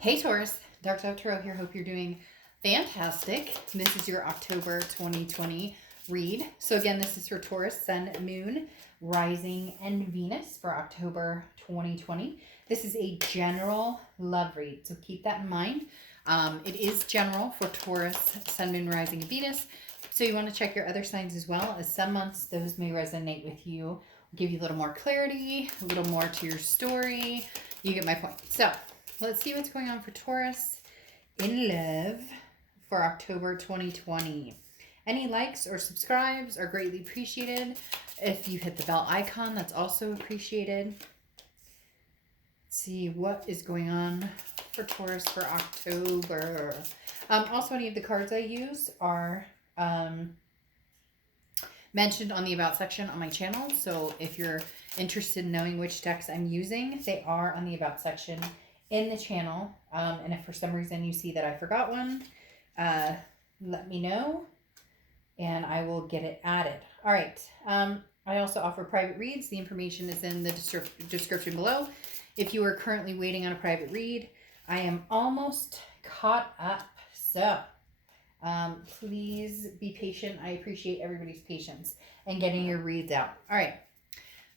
Hey Taurus, Dark Dove Tarot here. Hope you're doing fantastic. This is your October 2020 read. So again, this is for Taurus, Sun, Moon, Rising, and Venus for October 2020. This is a general love read, so keep that in mind. It is general for Taurus, Sun, Moon, Rising, and Venus. So you want to check your other signs as well, as some months those may resonate with you, give you a little more clarity, a little more to your story. You get my point. So let's see what's going on for Taurus in love for October 2020. Any likes or subscribes are greatly appreciated. If you hit the bell icon, that's also appreciated. Let's see what is going on for Taurus for October. Also, any of the cards I use are mentioned on the About section on my channel. So if you're interested in knowing which decks I'm using, they are on the About section in the channel. And if for some reason you see that I forgot one, let me know and I will get it added. All right. I also offer private reads. The information is in the description below. If you are currently waiting on a private read, I am almost caught up. So please be patient. I appreciate everybody's patience and getting your reads out. All right.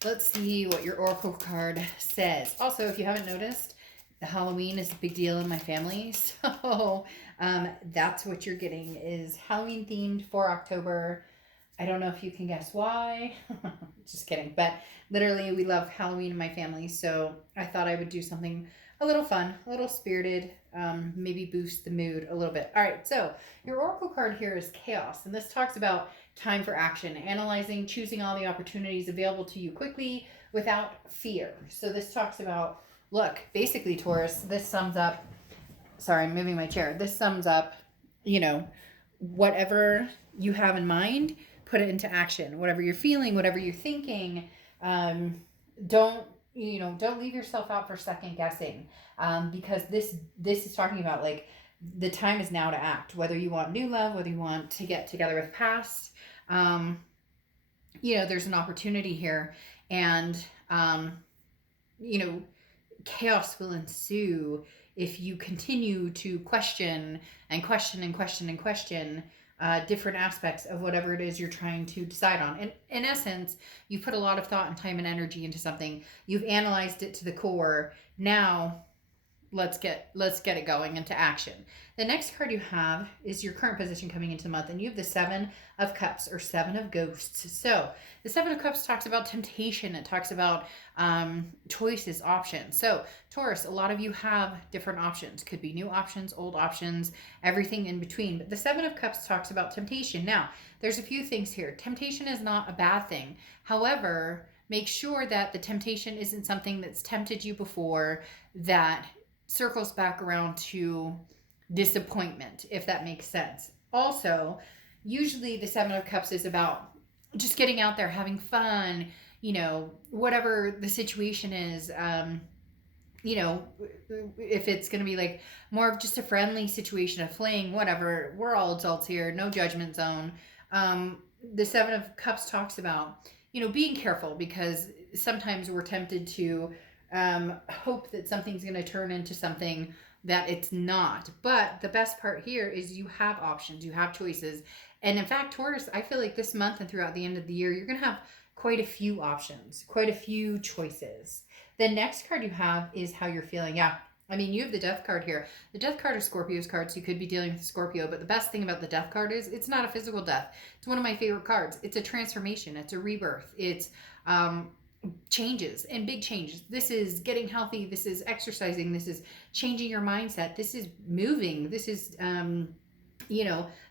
Let's see what your Oracle card says. Also, if you haven't noticed, Halloween is a big deal in my family. So that's what you're getting is Halloween themed for October. I don't know if you can guess why. Just kidding. But literally, we love Halloween in my family. So I thought I would do something a little fun, a little spirited, maybe boost the mood a little bit. All right. So your Oracle card here is Chaos. And this talks about time for action, analyzing, choosing all the opportunities available to you quickly without fear. So this talks about, look, basically, Taurus, this sums up, sorry, I'm moving my chair. This sums up, whatever you have in mind, put it into action. Whatever you're feeling, whatever you're thinking, don't leave yourself out for second guessing, because this is talking about, like, the time is now to act, whether you want new love, whether you want to get together with past, there's an opportunity here, and, chaos will ensue if you continue to question and question and question and question different aspects of whatever it is you're trying to decide on. And in essence, you put a lot of thought and time and energy into something. You've analyzed it to the core. Now, let's get it going into action. The next card you have is your current position coming into the month, and you have the Seven of Cups, or Seven of Ghosts. So the Seven of Cups talks about temptation. It talks about choices, options. So Taurus, a lot of you have different options. Could be new options, old options, everything in between. But the Seven of Cups talks about temptation. Now, there's a few things here. Temptation is not a bad thing. However, make sure that the temptation isn't something that's tempted you before that circles back around to disappointment, if that makes sense. Also, usually the Seven of Cups is about just getting out there, having fun, whatever the situation is. If it's going to be like more of just a friendly situation, a fling, whatever, we're all adults here, no judgment zone. The Seven of Cups talks about, being careful, because sometimes we're tempted to hope that something's going to turn into something that it's not. But the best part here is you have options, you have choices. And in fact, Taurus, I feel like this month and throughout the end of the year, you're going to have quite a few options, quite a few choices. The next card you have is how you're feeling. Yeah. I mean, you have the Death card here. The Death card is Scorpio's card, so you could be dealing with Scorpio. But the best thing about the Death card is it's not a physical death. It's one of my favorite cards. It's a transformation. It's a rebirth. It's changes and big changes. This is getting healthy. This is exercising. This is changing your mindset. This is moving. This is,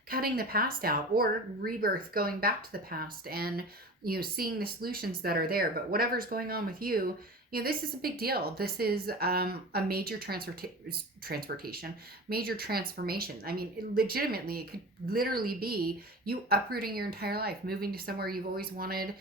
cutting the past out, or rebirth, going back to the past and, seeing the solutions that are there. But whatever's going on with you, this is a big deal. This is a major major transformation. I mean, legitimately, it could literally be you uprooting your entire life, moving to somewhere you've always wanted,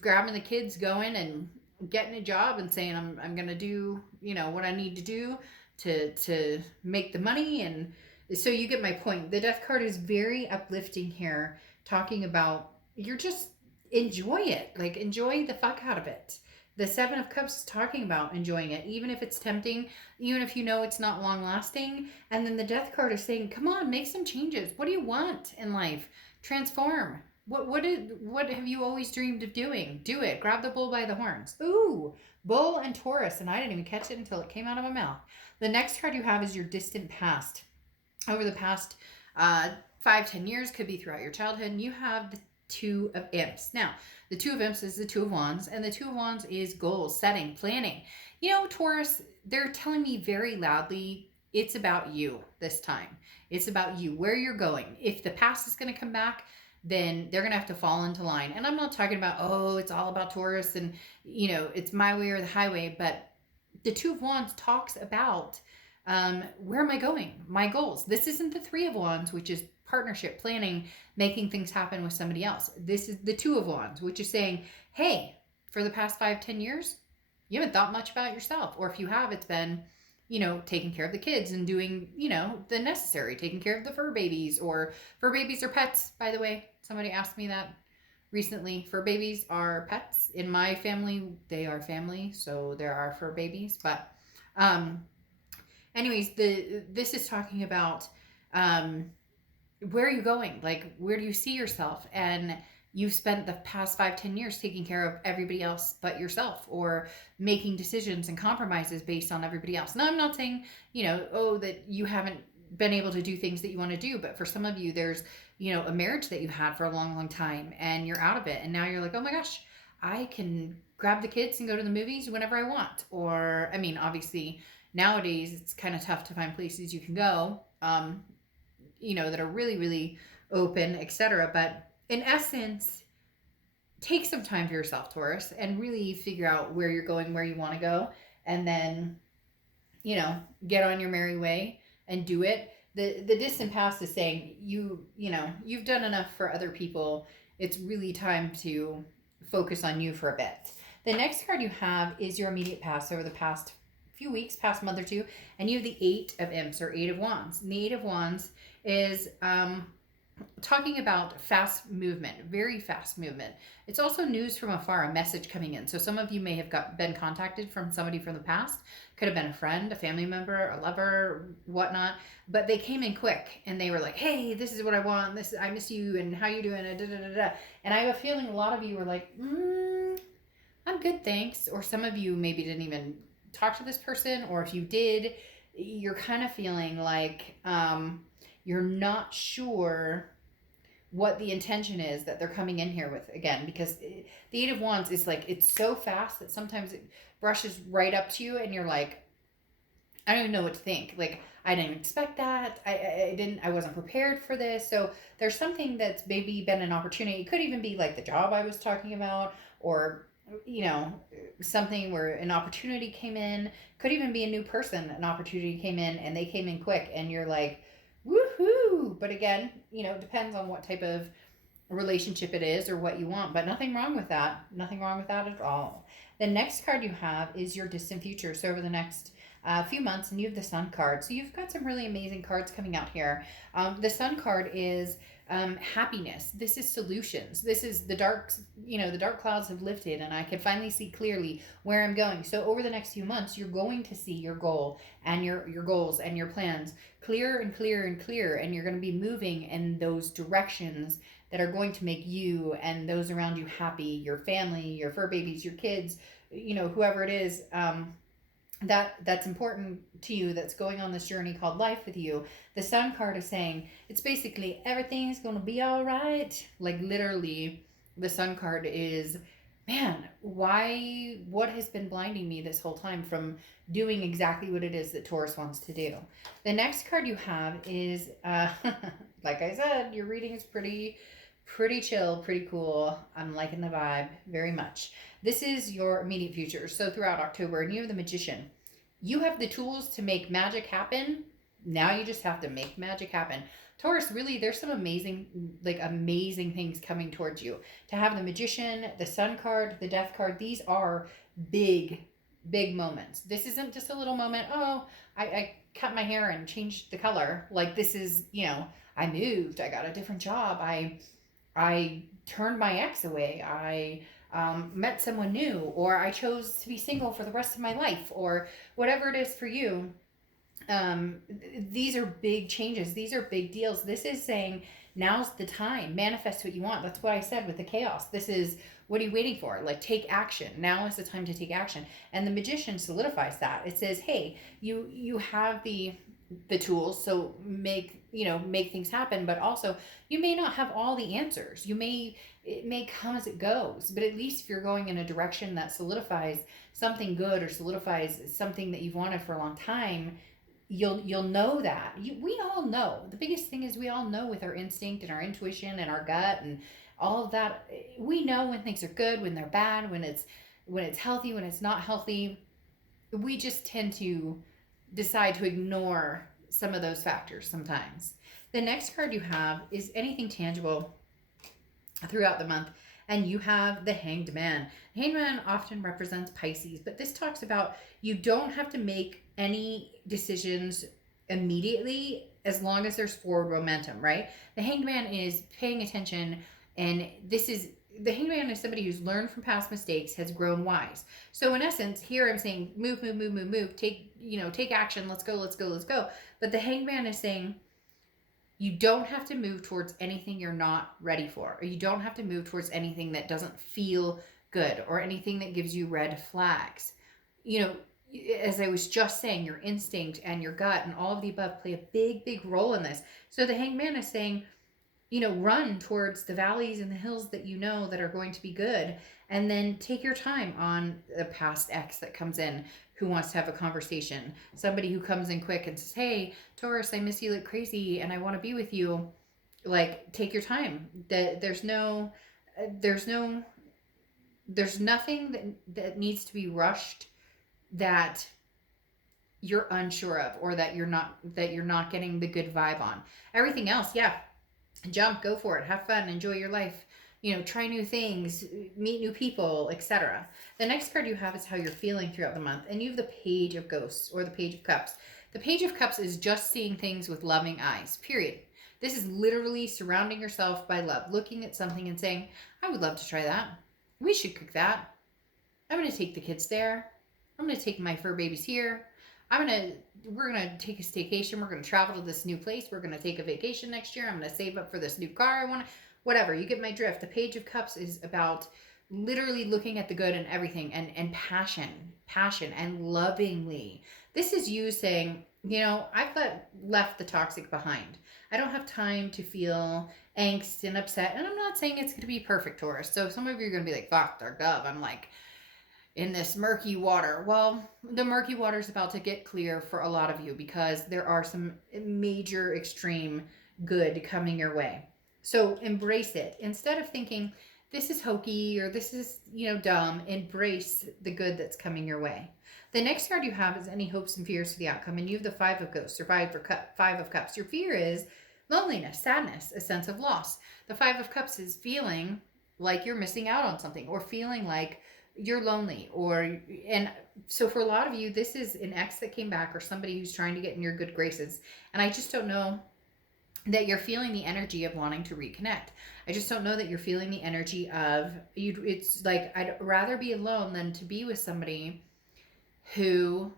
grabbing the kids, going and getting a job and saying, I'm going to do, what I need to do to make the money. And so you get my point. The Death card is very uplifting here, talking about you're just enjoy it. Like, enjoy the fuck out of it. The Seven of Cups is talking about enjoying it, even if it's tempting, even if you know it's not long lasting. And then the Death card is saying, come on, make some changes. What do you want in life? Transform. What have you always dreamed of doing? Do it. Grab the bull by the horns. Ooh, bull and Taurus, and I didn't even catch it until it came out of my mouth. The next card you have is your distant past. Over the past 5-10 years, could be throughout your childhood, and you have the Two of Imps. Now, the Two of Imps is the Two of Wands, and the Two of Wands is goals, setting, planning. You know, Taurus, they're telling me very loudly, it's about you this time. It's about you, where you're going. If the past is going to come back, then they're going to have to fall into line. And I'm not talking about, oh, it's all about Taurus and, you know, it's my way or the highway. But the Two of Wands talks about where am I going? My goals. This isn't the Three of Wands, which is partnership, planning, making things happen with somebody else. This is the Two of Wands, which is saying, hey, for the past 5-10 years, you haven't thought much about yourself. Or if you have, it's been, you know, taking care of the kids and doing, you know, the necessary, taking care of the fur babies. Or fur babies are pets, by the way. Somebody asked me that recently. Fur babies are pets. In my family, they are family, so there are fur babies. But anyways, this is talking about where are you going? Like, where do you see yourself? And you've spent the past 5-10 years taking care of everybody else but yourself, or making decisions and compromises based on everybody else. Now, I'm not saying, you know, oh, that you haven't been able to do things that you want to do, but for some of you, there's, you know, a marriage that you had for a long, long time and you're out of it. And now you're like, oh my gosh, I can grab the kids and go to the movies whenever I want. Or, I mean, obviously nowadays it's kind of tough to find places you can go, you know, that are really, really open, etc. But in essence, take some time for yourself, Taurus, and really figure out where you're going, where you want to go, and then, you know, get on your merry way and do it. The distant past is saying you know, you've done enough for other people. It's really time to focus on you for a bit. The next card you have is your immediate past over the past few weeks, past month or two, and you have the Eight of Imps or Eight of Wands. And the Eight of Wands is talking about fast movement, very fast movement. It's also news from afar, a message coming in. So some of you may have been contacted from somebody from the past. Could have been a friend, a family member, a lover, whatnot. But they came in quick and they were like, hey, this is what I want. This I miss you and how you doing? And I have a feeling a lot of you were like, I'm good, thanks. Or some of you maybe didn't even talk to this person. Or if you did, you're kind of feeling like you're not sure what the intention is that they're coming in here with, again, because the Eight of Wands is like, it's so fast that sometimes it brushes right up to you and you're like, I don't even know what to think. Like, I didn't expect that. I wasn't prepared for this. So there's something that's maybe been an opportunity. It could even be like the job I was talking about, or, you know, something where an opportunity came in. Could even be a new person, an opportunity came in and they came in quick and you're like, woohoo. But again, you know, it depends on what type of relationship it is or what you want, but nothing wrong with that. Nothing wrong with that at all. The next card you have is your distant future. So over the next few months, and you have the Sun card. So you've got some really amazing cards coming out here. The Sun card is happiness. This is solutions. This is the dark, you know, the dark clouds have lifted and I can finally see clearly where I'm going. So over the next few months, you're going to see your goal and your goals and your plans clearer and clearer and clearer. And you're going to be moving in those directions that are going to make you and those around you happy, your family, your fur babies, your kids, you know, whoever it is, that's important to you, that's going on this journey called life with you. The Sun card is saying it's basically everything's gonna be all right. Like, literally, the Sun card is, man, what has been blinding me this whole time from doing exactly what it is that Taurus wants to do? The next card you have is like I said, your reading is pretty chill, pretty cool. I'm liking the vibe very much. This is your immediate future. So throughout October, and you have the Magician. You have the tools to make magic happen. Now you just have to make magic happen. Taurus, really, there's some amazing things coming towards you. To have the Magician, the Sun card, the Death card, these are big, big moments. This isn't just a little moment, oh, I cut my hair and changed the color. Like, this is, you know, I moved, I got a different job, I turned my ex away, met someone new, or I chose to be single for the rest of my life, or whatever it is for you. These are big changes. These are big deals. This is saying now's the time. Manifest what you want. That's what I said with the chaos. This is, what are you waiting for? Like, take action. Now is the time to take action. And the magician solidifies that. It says, hey, you have the tools, so make things happen, but also you may not have all the answers. It may come as it goes, but at least if you're going in a direction that solidifies something good, or solidifies something that you've wanted for a long time, you'll know that. We all know. The biggest thing is we all know with our instinct and our intuition and our gut and all of that. We know when things are good, when they're bad, when it's healthy, when it's not healthy. We just tend to decide to ignore some of those factors sometimes. The next card you have is anything tangible throughout the month, and you have the Hanged Man. The Hanged Man often represents Pisces, but this talks about you don't have to make any decisions immediately as long as there's forward momentum, right? The Hanged Man is paying attention, and the Hanged Man is somebody who's learned from past mistakes, has grown wise. So in essence, here I'm saying move, take action, let's go. But the Hanged Man is saying you don't have to move towards anything you're not ready for, or you don't have to move towards anything that doesn't feel good, or anything that gives you red flags. As I was just saying, your instinct and your gut and all of the above play a big role in this. So the Hanged Man is saying, run towards the valleys and the hills that that are going to be good. And then take your time on the past ex that comes in who wants to have a conversation. Somebody who comes in quick and says, hey, Taurus, I miss you like crazy and I want to be with you. Like, take your time. There's nothing that needs to be rushed that you're unsure of, or that you're not getting the good vibe on. Everything else, yeah, jump, go for it, have fun, enjoy your life, try new things, meet new people, etc. The next card you have is how you're feeling throughout the month, and you have the Page of Ghosts, or the Page of Cups. The Page of Cups is just seeing things with loving eyes, period. This is literally surrounding yourself by love, looking at something and saying, I would love to try that. We should cook that. I'm going to take the kids there. I'm going to take my fur babies here. We're going to take a staycation. We're going to travel to this new place. We're going to take a vacation next year. I'm going to save up for this new car I want to, whatever. You get my drift. The Page of Cups is about literally looking at the good in everything, and passion and lovingly. This is you saying, I've left the toxic behind. I don't have time to feel angst and upset. And I'm not saying it's going to be perfect, Taurus. So some of you are going to be like, fuck, they're dove. I'm like, in this murky water. Well, the murky water is about to get clear for a lot of you, because there are some major extreme good coming your way. So embrace it. Instead of thinking this is hokey or this is, dumb, embrace the good that's coming your way. The next card you have is any hopes and fears for the outcome, and you have the Five of Ghosts, or Five of Cups. Your fear is loneliness, sadness, a sense of loss. The Five of Cups is feeling like you're missing out on something, or feeling like you're lonely, and so for a lot of you, this is an ex that came back, or somebody who's trying to get in your good graces. And I just don't know that you're feeling the energy of wanting to reconnect. I just don't know that you're feeling the energy of you. It's like, I'd rather be alone than to be with somebody who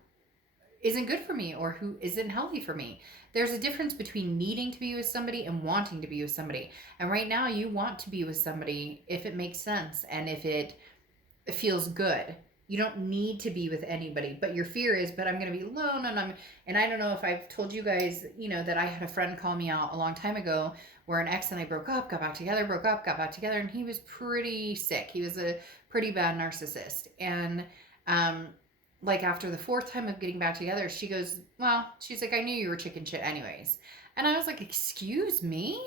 isn't good for me, or who isn't healthy for me. There's a difference between needing to be with somebody and wanting to be with somebody. And right now you want to be with somebody if it makes sense and if it feels good. You don't need to be with anybody, but your fear is, but I'm going to be alone, and I don't know if I've told you guys, that I had a friend call me out a long time ago where an ex and I broke up, got back together, broke up, got back together, and he was pretty sick. He was a pretty bad narcissist. And like after the fourth time of getting back together, she goes, well, she's like, I knew you were chicken shit anyways. And I was like, excuse me?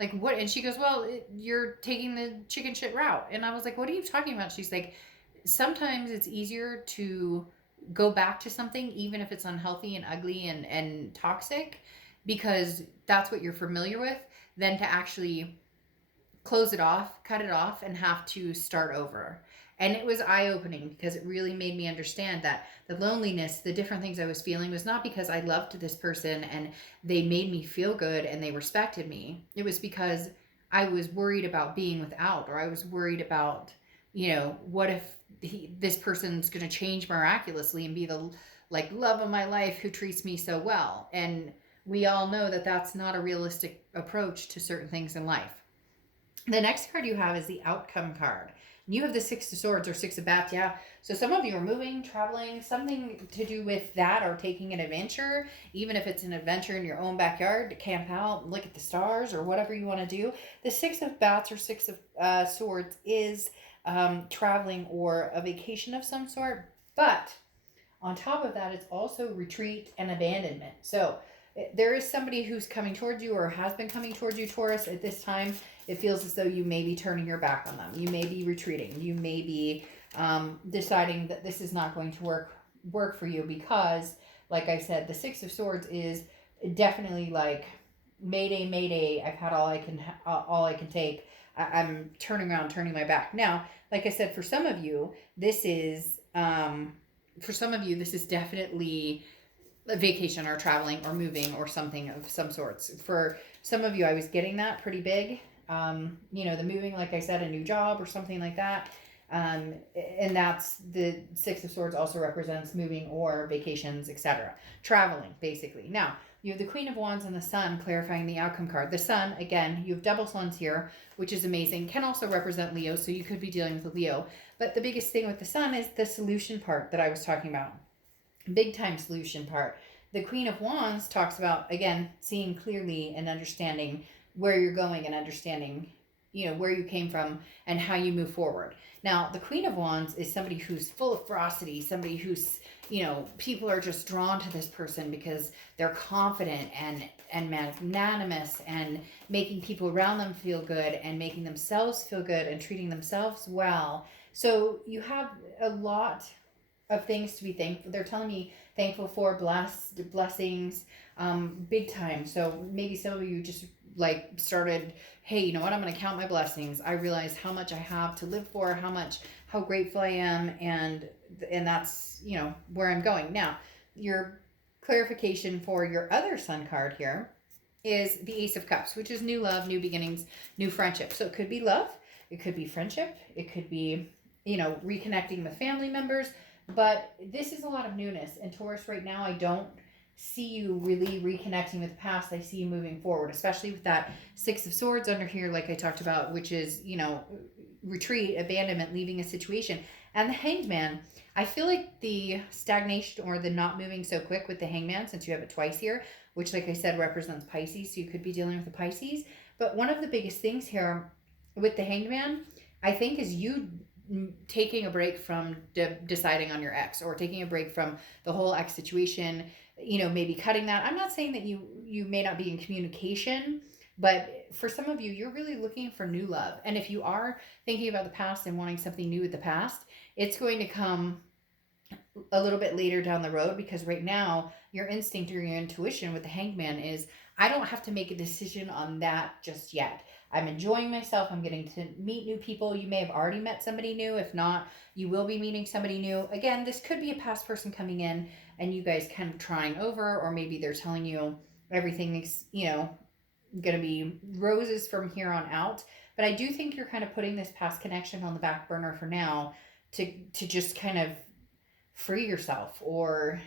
Like, what? And she goes, well, you're taking the chicken shit route. And I was like, what are you talking about? She's like, sometimes it's easier to go back to something, even if it's unhealthy and ugly and toxic, because that's what you're familiar with, than to actually close it off, cut it off, and have to start over. And it was eye-opening, because it really made me understand that the loneliness, the different things I was feeling, was not because I loved this person and they made me feel good and they respected me. It was because I was worried about being without, or I was worried about what if this person's going to change miraculously and be the like love of my life who treats me so well? And we all know that that's not a realistic approach to certain things in life. The next card you have is the outcome card. You have the Six of Swords or Six of Bats, yeah. So some of you are moving, traveling, something to do with that, or taking an adventure, even if it's an adventure in your own backyard to camp out, look at the stars, or whatever you want to do. The Six of Bats or Six of Swords is traveling or a vacation of some sort. But on top of that, it's also retreat and abandonment. So there is somebody who's coming towards you or has been coming towards you, Taurus, at this time. It feels as though you may be turning your back on them. You may be retreating. You may be deciding that this is not going to work for you because, like I said, the Six of Swords is definitely like mayday, mayday. I've had all I can take. I'm turning around, turning my back. Now, like I said, for some of you, this is definitely a vacation or traveling or moving or something of some sorts. For some of you, I was getting that pretty big. The moving, like I said, a new job or something like that. And that's the Six of Swords also represents moving or vacations, etc. Traveling, basically. Now, you have the Queen of Wands and the Sun clarifying the outcome card. The Sun, again, you have double suns here, which is amazing. Can also represent Leo, so you could be dealing with a Leo. But the biggest thing with the Sun is the solution part that I was talking about. Big time solution part. The Queen of Wands talks about, again, seeing clearly and understanding where you're going and understanding, where you came from and how you move forward. Now, the Queen of Wands is somebody who's full of ferocity, somebody who's, people are just drawn to this person because they're confident and magnanimous and making people around them feel good and making themselves feel good and treating themselves well. So you have a lot of things to be thankful. They're telling me thankful for blessings, big time. So maybe some of you just like started, hey, you know what, I'm going to count my blessings. I realize how much I have to live for, how grateful I am, and that's, where I'm going. Now, your clarification for your other Sun card here is the Ace of Cups, which is new love, new beginnings, new friendship. So it could be love, it could be friendship, it could be, reconnecting with family members, but this is a lot of newness. And Taurus, right now, I don't see you really reconnecting with the past. I see you moving forward, especially with that Six of Swords under here, like I talked about, which is, retreat, abandonment, leaving a situation. And the Hanged Man, I feel like the stagnation or the not moving so quick with the Hangman, since you have it twice here, which, like I said, represents Pisces, so you could be dealing with the Pisces. But one of the biggest things here with the Hanged Man, I think, is you taking a break from deciding on your ex, or taking a break from the whole ex situation, maybe cutting that. I'm not saying that you may not be in communication, but for some of you, you're really looking for new love. And if you are thinking about the past and wanting something new with the past, it's going to come a little bit later down the road, because right now your instinct or your intuition with the Hanged Man is, I don't have to make a decision on that just yet. I'm enjoying myself. I'm getting to meet new people. You may have already met somebody new. If not, you will be meeting somebody new. Again, this could be a past person coming in and you guys kind of trying over, or maybe they're telling you everything's, going to be roses from here on out. But I do think you're kind of putting this past connection on the back burner for now to just kind of free yourself or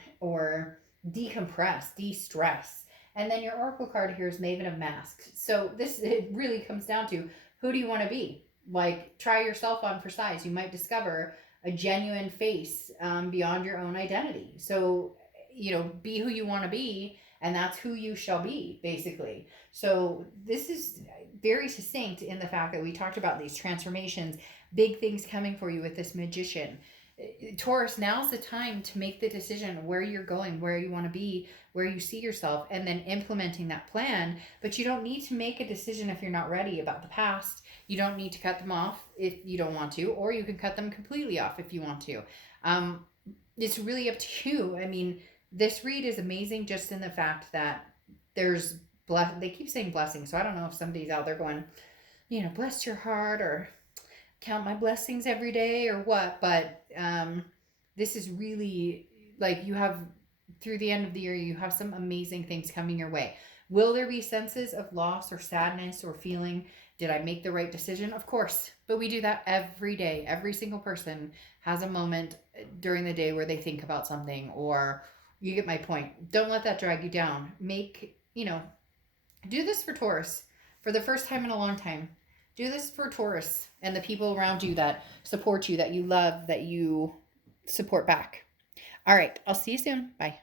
decompress, de-stress. And then your oracle card here is Maven of Masks. So it really comes down to, who do you want to be? Like, try yourself on for size. You might discover a genuine face beyond your own identity. So, be who you want to be, and that's who you shall be, basically. So this is very succinct in the fact that we talked about these transformations, big things coming for you with this Magician. Taurus, now's the time to make the decision where you're going, where you want to be, where you see yourself, and then implementing that plan. But you don't need to make a decision if you're not ready about the past. You don't need to cut them off if you don't want to, or you can cut them completely off if you want to. It's really up to you. I mean, this read is amazing just in the fact that there's they keep saying blessings. So I don't know if somebody's out there going, bless your heart, or count my blessings every day, or what, but this is really, like, you have through the end of the year, you have some amazing things coming your way. Will there be senses of loss or sadness or feeling, did I make the right decision? Of course. But we do that every day. Every single person has a moment during the day where they think about something, or you get my point. Don't let that drag you down. Do this for Taurus for the first time in a long time. Do this for Taurus and the people around you that support you, that you love, that you support back. All right. I'll see you soon. Bye.